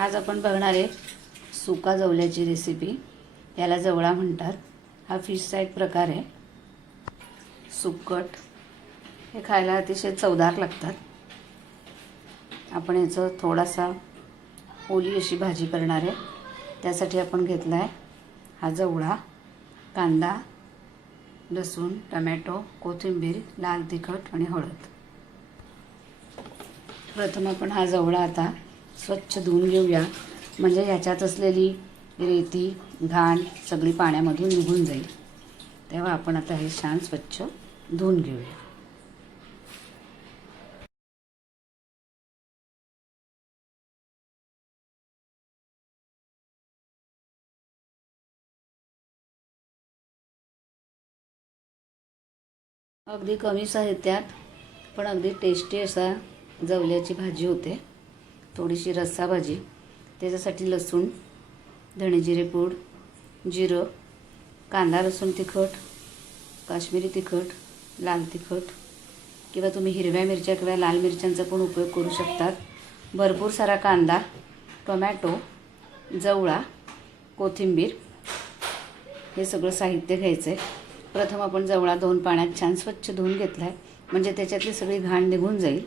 आज आपण बघणार आहे सुका जवल्याची रेसिपी याला जवळा म्हणतात. हा फिशचा एक प्रकार आहे. सुकट. हे खायला अतिशय चवदार लागतात. आपण याचं थोडासा ओली अशी भाजी करणार आहे. त्यासाठी आपण घेतला आहे हा जवळा कांदा लसूण टमॅटो कोथिंबीर लाल तिखट आणि हळद. प्रथम आपण हा जवळा आता स्वच्छ धुवून घेऊया. म्हणजे ह्याच्यात असलेली रेती घाण सगळी पाण्यामधून निघून जाईल. तेव्हा आपण आता हे छान स्वच्छ धुवून घेऊया. अगदी कमी साहित्यात पण अगदी टेस्टी असा जवल्याची भाजी होते. थोडीशी रस्सा भाजी त्याच्यासाठी लसूण धणेजिरे पूड जिरं कांदा लसूण तिखट काश्मीरी तिखट लाल तिखट किंवा तुम्ही हिरव्या मिरच्या किंवा लाल मिरच्यांचा पण उपयोग करू शकतात. भरपूर सारा कांदा टोमॅटो जवळा कोथिंबीर हे सगळं साहित्य घ्यायचं आहे प्रथम आपण जवळा दोन पाण्यात छान स्वच्छ धुवून घेतला आहे म्हणजे त्याच्यातली सगळी घाण निघून जाईल.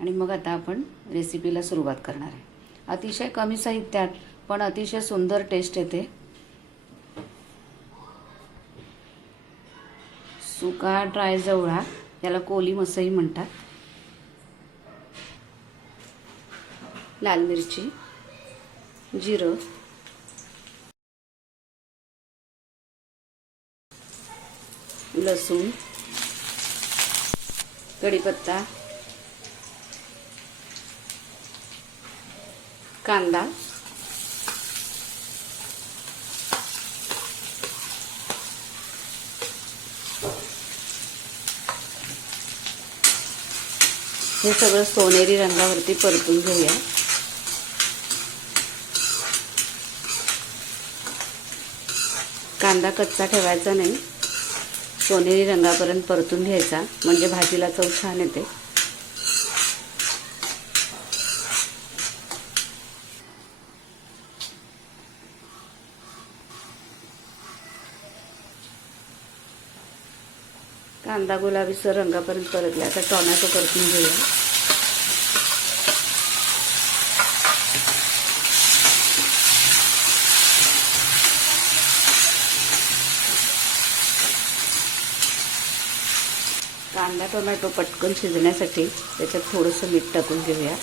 आणि मग आता आपण रेसिपीला सुरुवात करणार आहे. अतिशय कमी साहित्यात पण अतिशय सुंदर टेस्ट येते. सुका ड्राय जवळा याला कोली मसई म्हणतात. लाल मिरची जिरं. लसूण. कढीपत्ता. कांदा. हे सगळं सोनेरी रंगावरती परतून घेऊया. कांदा कच्चा ठेवायचा नाही. सोनेरी रंगापर्यंत परतून घ्यायचा. म्हणजे भाजीला चव छान येते. कांदा गुलाबीसर रंगापर्यंत परतला आता टोमॅटो परतून घेऊया. कांदा टोमॅटो पटकन शिजण्यासाठी त्याच्यात थोडंसं मीठ टाकून घेऊया.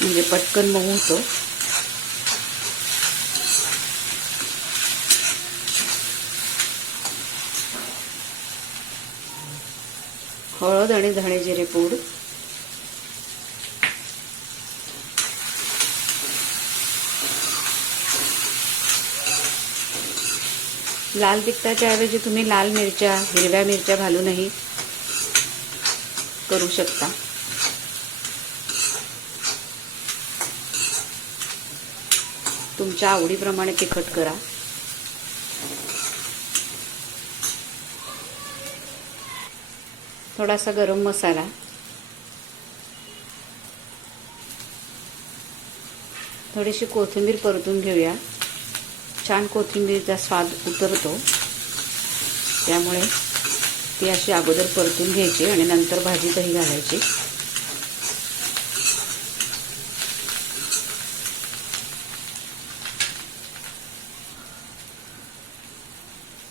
म्हणजे पटकन मऊ होतो. हळद आणि धणे जिरे पूड. लाल तिखटाच्या ऐवजी तुम्ही लाल मिरच्या हिरव्या मिरच्या घालूनही करू शकता. तुमच्या आवडीप्रमाणे तिखट करा. थोडासा गरम मसाला. थोडीशी कोथिंबीर परतून घेऊया. छान कोथिंबीरचा स्वाद उतरतो. त्यामुळे ती अशी अगोदर परतून घ्यायची आणि नंतर भाजीतही घालायची.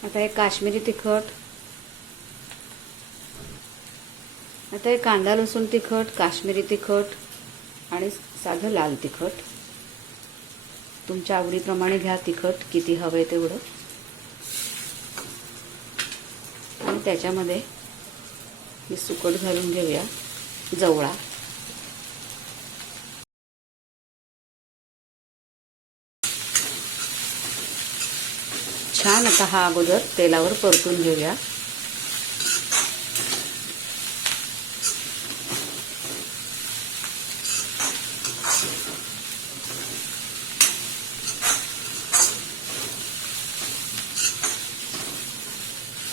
आता हे काश्मीरी तिखट आता हे कांदा लसूण तिखट काश्मीरी तिखट आणि साधं लाल तिखट. तुमच्या आवडीप्रमाणे घ्या तिखट किती हवं आहे तेवढं. आणि त्याच्यामध्ये मी सुकट घालून घेऊया जवळा. छान आता हा अगोदर तेलावर परतून घेऊया.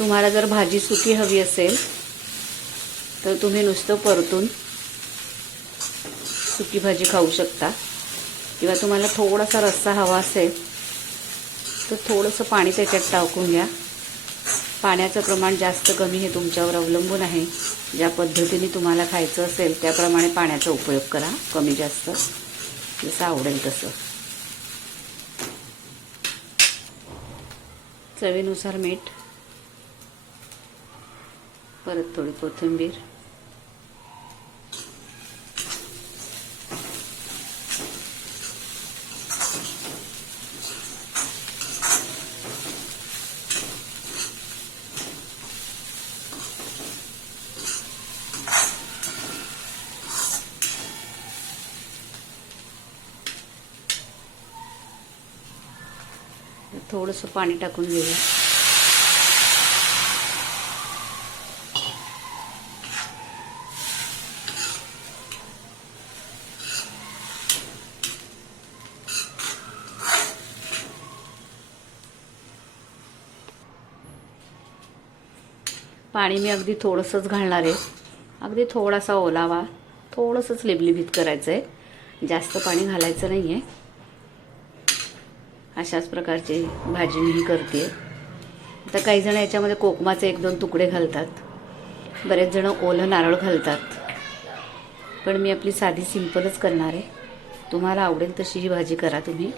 तुम्हाला जर भाजी सुकी हवी असेल तर तुम्ही नुसतं परतून सुकी भाजी खाऊ शकता. किंवा तुम्हाला थोडासा रस्सा हवा असेल तर थोडंसं पाणी त्याच्यात टाकून घ्या. पाण्याचं प्रमाण जास्त कमी हे तुमच्यावर अवलंबून आहे. ज्या पद्धतीने तुम्हाला खायचं असेल त्याप्रमाणे पाण्याचा उपयोग करा. कमी जास्त जसं आवडेल तसं. चवीनुसार मीठ. परत थोडी कोथिंबीर. थोडंसं पाणी टाकून घेऊया. पाणी मी अगदी थोडंसंच घालणार आहे. अगदी थोडासा ओलावा थोडंसंच लिबलिबीत करायचं आहे जास्त पाणी घालायचं नाही आहे अशाच प्रकारची भाजी मी करते आता काही जण याच्यामध्ये कोकमाचे एक दोन तुकडे घालतात. बरेच जण ओलं नारळ घालतात. पण मी आपली साधी सिंपलच करणार आहे. तुम्हाला आवडेल तशी ही भाजी करा तुम्ही.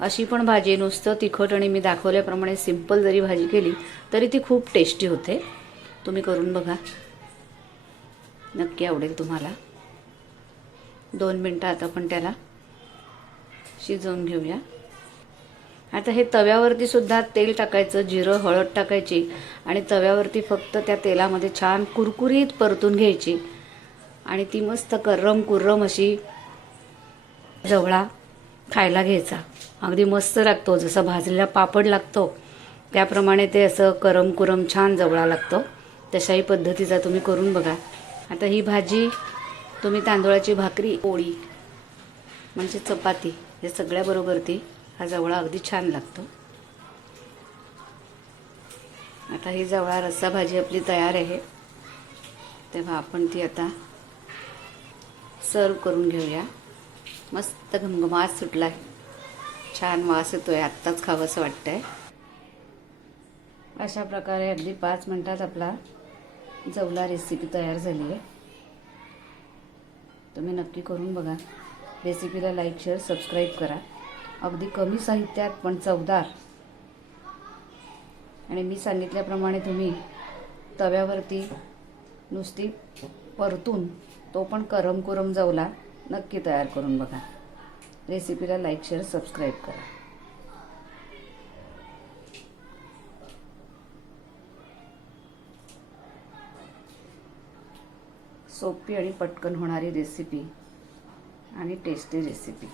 अशी पण भाजी नुसतं तिखट आणि मी दाखवल्याप्रमाणे सिंपल जरी भाजी केली तरी ती खूप टेस्टी होते. तुम्ही करून बघा. नक्की आवडेल तुम्हाला. दोन मिनटं आता आपण त्याला शिजवून घेऊया. आता हे तव्यावरती सुद्धा तेल टाकायचं जिरं हळद टाकायची आणि तव्यावरती फक्त त्या तेलामध्ये छान कुरकुरीत परतून घ्यायची. आणि ती मस्त कर्रम कुर्रम अशी जवळा खायला घ्यायचा. अगदी मस्त लागतो. जसा भाजलेला पापड लागतो त्याप्रमाणे ते असं करम कुरम छान जवळा लागतो. तशाही पद्धतीचा तुम्ही करून बघा. आता ही भाजी तुम्ही तांदूळाची भाकरी पोळी म्हणजे चपाती या सगळ्याबरोबर ती हा जवळा अगदी छान लागतो. आता ही जवळा रस्सा भाजी आपली तयार आहे. तेव्हा आपण ती आता सर्व करून घेऊया. मस्त घमघमाट सुटला आहे छान वास येतोय आत्ताच खावंसं वाटतंय. अशा प्रकारे अगदी पाच मिनटात आपला जवला रेसिपी तयार झाली आहे. तुम्ही नक्की करून बघा. रेसिपीला लाईक शेअर सबस्क्राईब करा. अगदी कमी साहित्यात पण चवदार. आणि मी सांगितल्याप्रमाणे तुम्ही तव्यावरती नुसती परतून तो पण करम कुरम जवला नक्की तयार करून बघा. रेसिपीला लाईक शेअर सबस्क्राईब करा. सोपी आणि पटकन होणारी रेसिपी आणि टेस्टी रेसिपी